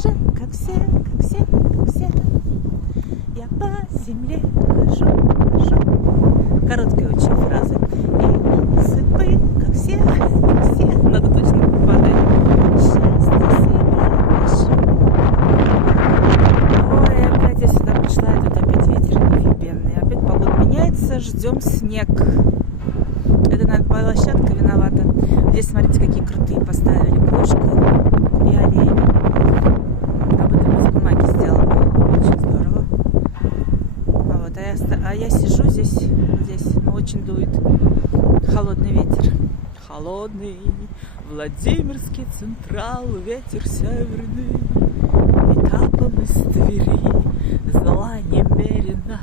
же, как все, как все, как все. Я по земле хожу. Короткая очень фраза. И сыпы, как все, как все. Надо точно попадать. Счастье себе прошу. Ой, опять я сюда пришла, и тут опять ветер невъебенный. Опять погода меняется, ждем снег. Это, наверное, площадка виновата. Здесь, смотрите, какие крутые поставили кошку и оленя. Об этом из бумаги сделано. Очень здорово. Вот, а я сижу здесь, но очень дует холодный ветер. Холодный Владимирский Централ, ветер северный, этапом из Твери, зла немерено.